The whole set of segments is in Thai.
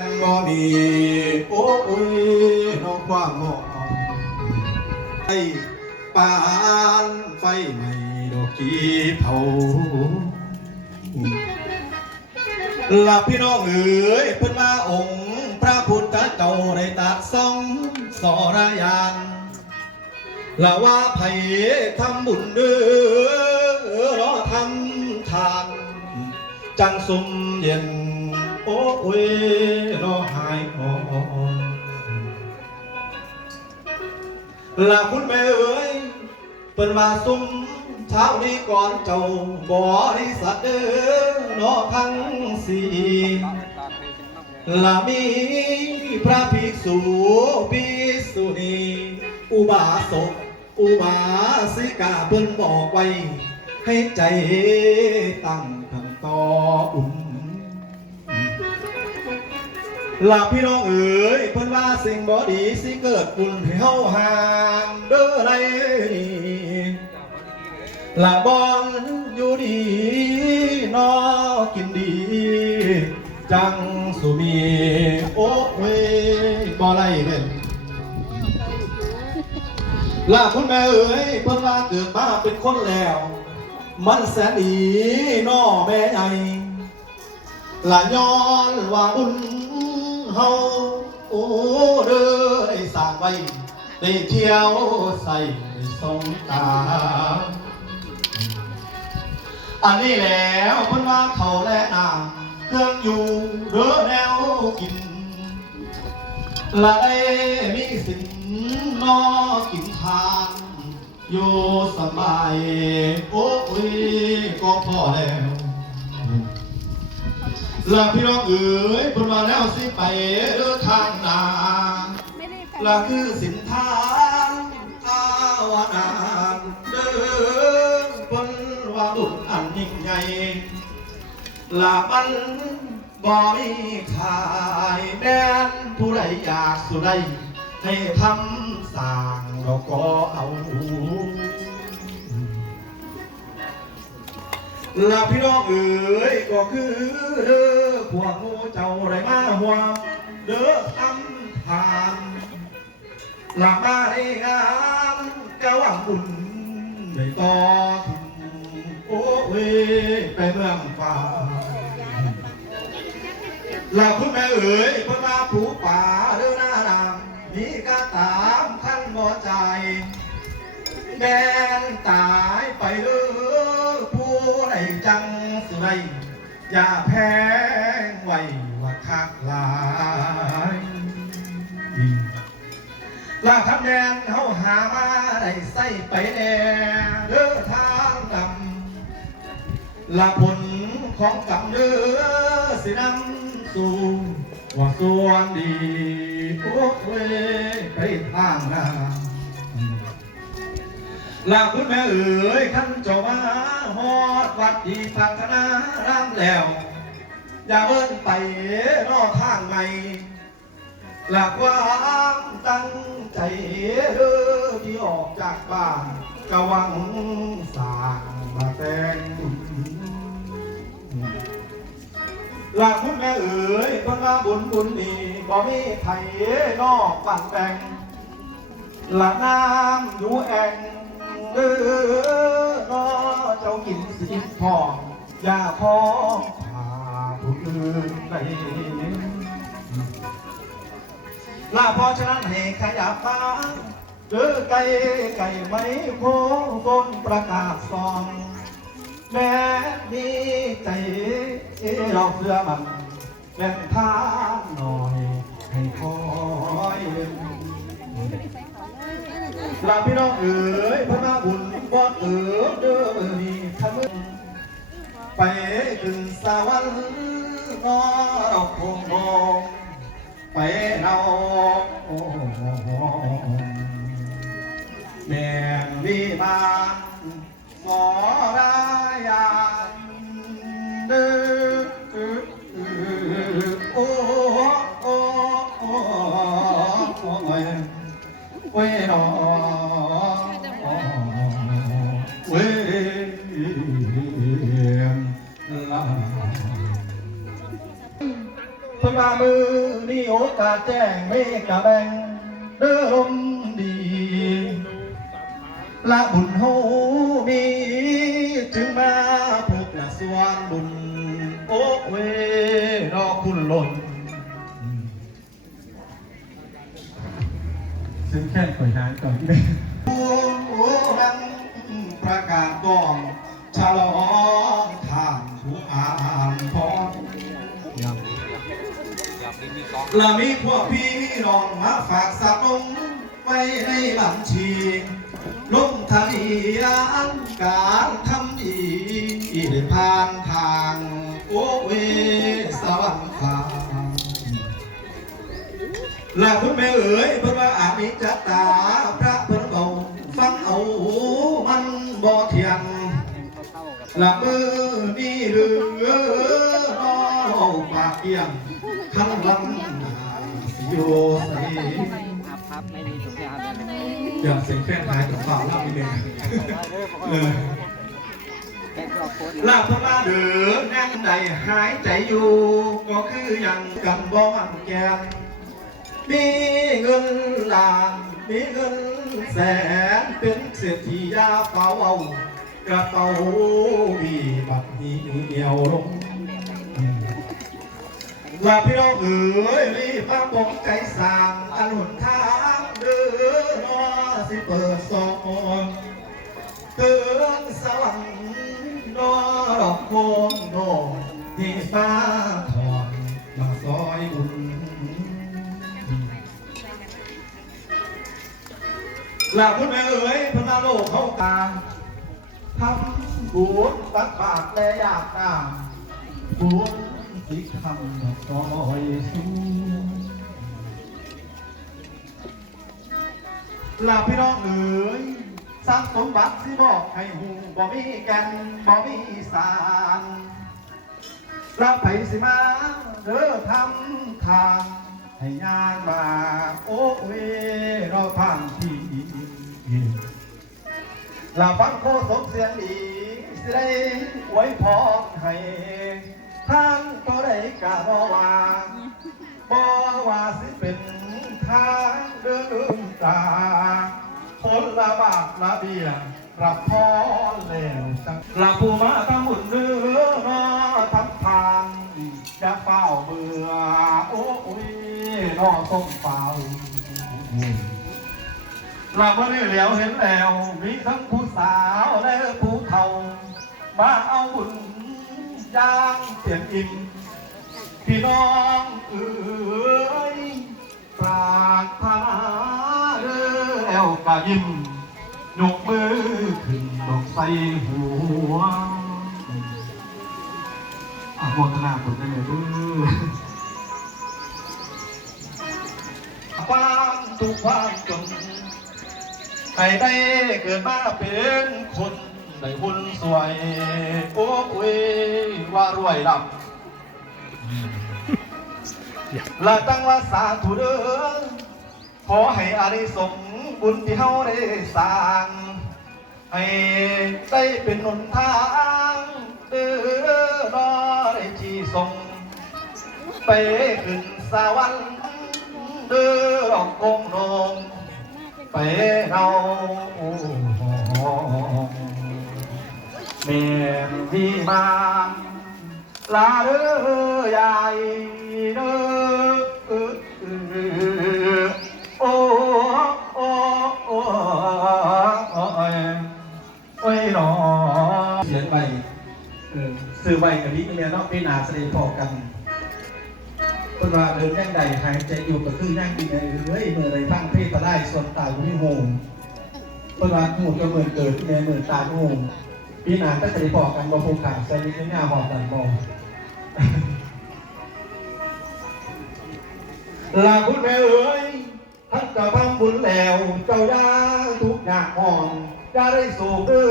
บ่มีโอ้ยน้องความหมองไอ้ปานไฟไหม้ดอกกีเผาหลับพี่น้องเอ๋ยเพิ่นมาองค์พระพุทธเจ้าได้ตัดสองสอรายานละว่าไผทำบุญเด้อรอทำทาน จังสุมเย็น โอ้ยรอหายออนลาคุณแม่เอ๋ยเปิ้นมาซุ่มเช้านี้ก่อนเจ้าบริษัทเด้อนอทั้งสี่ลามีพระภิกษุภิกษุณีอุบาสกอุบาสิกาเพิ่นบอกไว้ ให้ใจตั้งทังต่ออุ่น หลาพี่น้องเอ๋ยเพิ่นว่าสิ่งบ่ดีสิเกิดบุญให้เฮาห่างเด้อไรหลาบบอนอยู่ดีนอกินดี จังสุมีโอ้เว้ยบ่ไรเป็นลาคุณแม่เอ๋ยเพิ่นว่าเกิดมาเป็นคนแล้ว มันแสนดีนอแม่ใหญ่ละย้อนว่าบุญ เฮาโอ้เด้อได้สร้างไว้ได้เที่ยวใส่สงตา อันนี้แล้วเพิ่นว่าเขาและนาเครื่องอยู่เด้อแนวกินละได้มีสิ่งนอกินทานอยู่สบาย โอ้ยก็พอแล้ว ลาพี่น้องเอ๋ยเพิ่นมาแล้วสิไปเดินทางนาไม่ได้ไปลาคือสินทานอาวานานเดินเพิ่นว่าบุญอันยิ่งใหญ่ลามันบ่มีขายแม่นผู้ใดอยากสุดใดให้ทำสร้างเราก็เอา ลาพี่น้องเอ๋ยก็คือเด้อพวกหมูเจ้าไรมาห่วงเด้อทำทานหลังมาในงานกะหวังบุญได้ต่อทุนโอ้เว้ไปเมืองฟ้าหลาคุณแม่เอ๋ยพนมาผูป่าเด้อหน้านางนี่ก็ตามขั้นบ่ใจแม่นตายไปเด้อผู้ใด จังสุไรอย่าแพ้ไว้ว่าคักหลายลาคำแดงเขาหามาได้ใส่ไปแน่เด้อทางดำลาผลของกรรมเด้อสินำสู่ว่าส่วนดีโอ้เว้ยไปทางน้า ลาคุณแม่เอ๋ยขันเจ้ามาฮอดวัดที่พัฒนารามแล้ว อย่าเบิ้นไปนอกทางไงหลักความตั้งใจเด้อที่ออกจากบ้านกะวังสร้างมาแต่งหลักคุณแม่เอ๋ยคนมาบุญบุญนี่บ่มีไผนอกปั่นแบ่งละน้ำอยู่แอง เด้อนอเจ้ากินสิกินพออย่าพอพาผู้อื่นไปลาพราะฉะนั้นให้ขยับมาเด้อไก่ไก่ไม่โค้งบนประกาศซองแม่มีใจเราเสื้อมันแบ่งทางหน่อยให้คอย ลาพี่น้องเอ๋ยพระนาบุญบอดเอ๋ยเด้อมีทำมือไปขึ้นสวรรค์นอเราคงงไปเราแม่วิมานหมอรายานเด้อโอ้ เวยนอเวยลาเพิ่นมามือนี่โอกาสแจ้งเมกะแบงเด้อลมดีละบุญเฮมีจึงมาพบละสวนบุญโอ้เวนอคุณหล่น ซึ่งแค่ข่อยหายก่อนที่ได้โอ้โหมันประกาศกองฉลองทางผู้อ่านพรและมีพวกพี่น้องมาฝากสะลงไว้ในบัญชีลงทะเบียนการทำดีผ่านทางโอเว ละคุณแม่เอ๋ยเพิ่นว่าอาจมีจัตตาพระพิ่นเอาฟังเอามันบ่เทียงและมือนี่เหลือน้องปากเอียงคันวันสิโยใส่พับพับไม่มีถุงยางเลยอย่าเสียงแค่หายกับฝ่าล่าพี่เองเออแค่ตัวโคตรลาพระมาเดือนั่งใดหายใจอยู่ก็คือยังกันบ่มันแกน มีเงินล้าน มีเงินแสน เป็นเศรษฐียาเฝ้าเอากระเป๋ามีบัตรนี้เดียวลงลาพี่น้องเอ๋ยรีบมาบอกใจสั่งอันหนทางเดินนอสิเปิดสอนเตือนสวรรค์นอดอกโคนโนที่ฟ้าทองมา ลาคุณแม่เอ๋ยพนาโลกเขากลาทำบุญตักบาตรและอยากตามบุญที่คำดอกซอยสูงลาพี่น้องเอ๋ยสร้างสมบัติสิบอกให้หูบ่มีแกันบ่มีสารเราไปสิมาเด้อทำทาง ให้งานมาโอ้เวเราพังทีเราฟังโคสมเสียงดีสิได้ไว้พรให้ท่านก็ได้กะบ่ว่าบ่ว่าสิเป็นทางเดินตาคนละบาทละเบียรับพรแล้วจังลาผู้มาทำบุญเรือมาทำทานจะเฝ้าเบื่อโอ้ย นอส้มเฝ้าเราเมื่อนี้เหลียวเห็นแล้ว มีทั้งผู้สาวและผู้เฒ่า มาเอาบุญย่างเสียงอิ่มพี่น้องเอ๋ยปรากถนาเด้อแล้วกะยิ้มยกมือขึ้นดอกใส่หัวอาโมทนาบุญได้เลยด้อ ความทุกข์ความจนให้ได้เกิดมาเป็นคนได้บุญสวย โอ้ยว่ารวยลำและตั้งว่าสาธุเด้อขอให้อาริสงส์บุญที่เฮาได้สร้าง ให้ได้เป็นหนทางเด้อรอได้ที่ส่งไปขึ้นสวรรค์ เด้อดองนงไปเราเมียนที่มาลาเด้อยายเด้อโอ้โอ้โอ้โอ้ยโอ้ยหนอเขียนไปเออซื้อใบกับนี้เรียนนาะพี่นาเสด็จพอกัน เพิ่นว่าเดินแย่งใดหายใจอยู่ก็คือย่างดีเลยเฮ้ยเมื่อไรทั้งเพศตะได้ส่วนตายก็ไม่โหงเพิ่นว่าหมู่ก็เหมือนเกิดในเหมือนตาโหงปีหน้าก็จะได้บอกกันบ่ภูขาดใส่ลิ้นหน้าหอบกันบ่ลาคุณแม่เอ๋ยท่านจะทำบุญแล้ว เจ้าย่าทุกอย่างอ่อนจะได้สูบเด้อ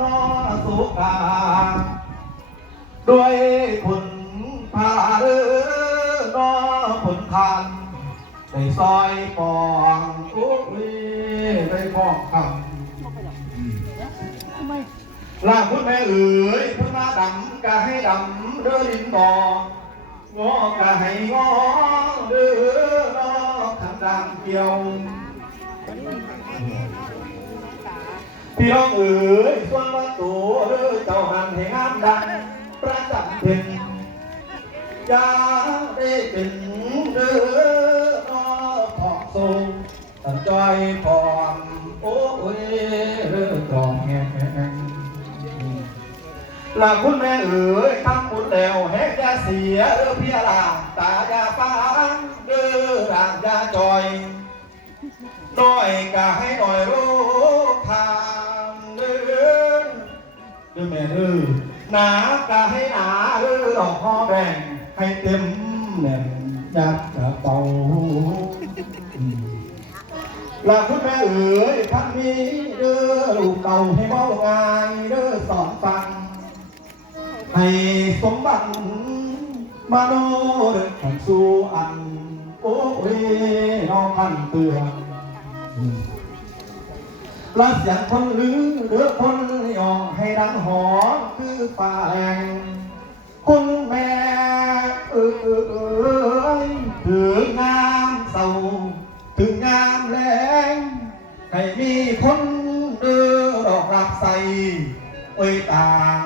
นอสุกาด้วยผลพา ทานได้ซอยปองโอ้ยได้ปองคำลาคุณแม่เอ๋ยพุ่นมาดำกะให้ดำเรือลินบ่องอกะให้งอเด้เดียวพี่น้องเอ๋ยส่วนว่าตัวเด้อเจ้าหันให้งามดังประจำเป็นยาได้เป็น เด้อขอบทรงตั้งใจพร้อมโอ้ยเด้อกองแห้งลาคุณแม่เอ๋ยทำบุญแล้วแหกยาเสียเด้อพี่ลาตายาฟ้างเด้อร่างยาจอยน้อยก็ให้หน่อยรู้ทางเด้อเด้อแม่เด้อหนาก็ให้หนาเด้อดอกพอแบ่งให้เต็มแน่น ยักกระเป๋าอืมลาคุณแม่เอ๋ยท่านมีเด้อลูกเก่าให้เบาง่ายเด้อสอนฟัง ให้สมบัติมาโนเด้อขันสู่อัน โอ้ยน้องพันเตือนละเสียงคนลือหรือคนยองให้ดังหอมคือฝ่าแรงคุณแม่เอ้ย เอ้ยต่าง